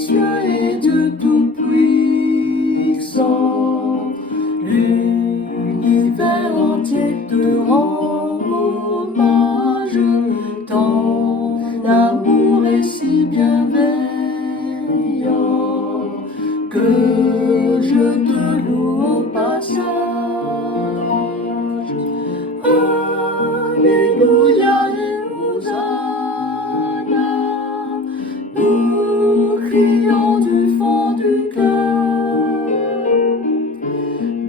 cieux et Dieu tout-puissant, l'univers entier te rend hommage, ton amour est si bienveillant que je te loue au passage. Alléluia et Hosanna, nous crions du fond du cœur.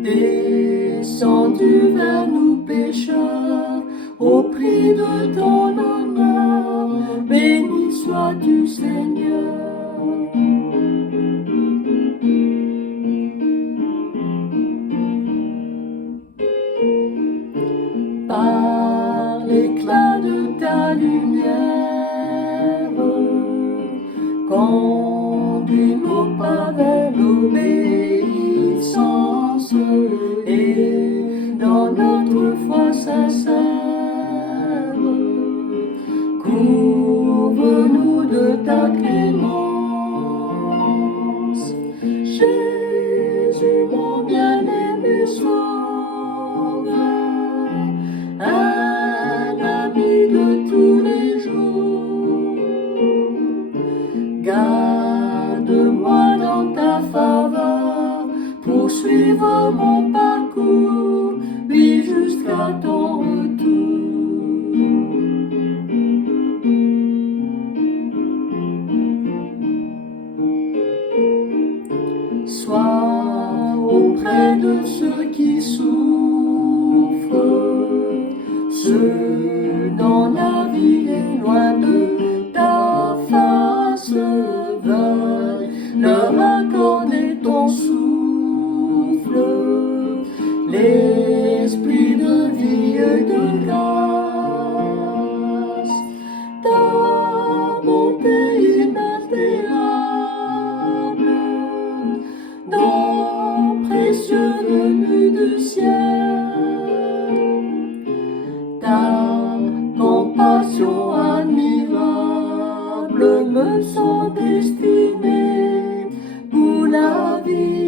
Descendu vers nous pécheurs, au prix de ton honneur, béni sois-tu Seigneur. Par l'éclat de ta lumière, conduis-nous pas vers l'obéissance, et dans notre foi sincère, couvre-nous de ta clémence. Jésus, mon bien-aimé Sauveur, un ami de tous les jours, garde-moi dans ta faveur, poursuivre mon parcours, oui, jusqu'à ton retour. Sois auprès de ceux qui souffrent, ceux dont la vie est loin de ta face, veuille leur accorder ton souffle, l'esprit de vie et de grâce, ta bonté inaltérable, don précieux venu du ciel, ta compassion admirable me sont destinées pour la vie.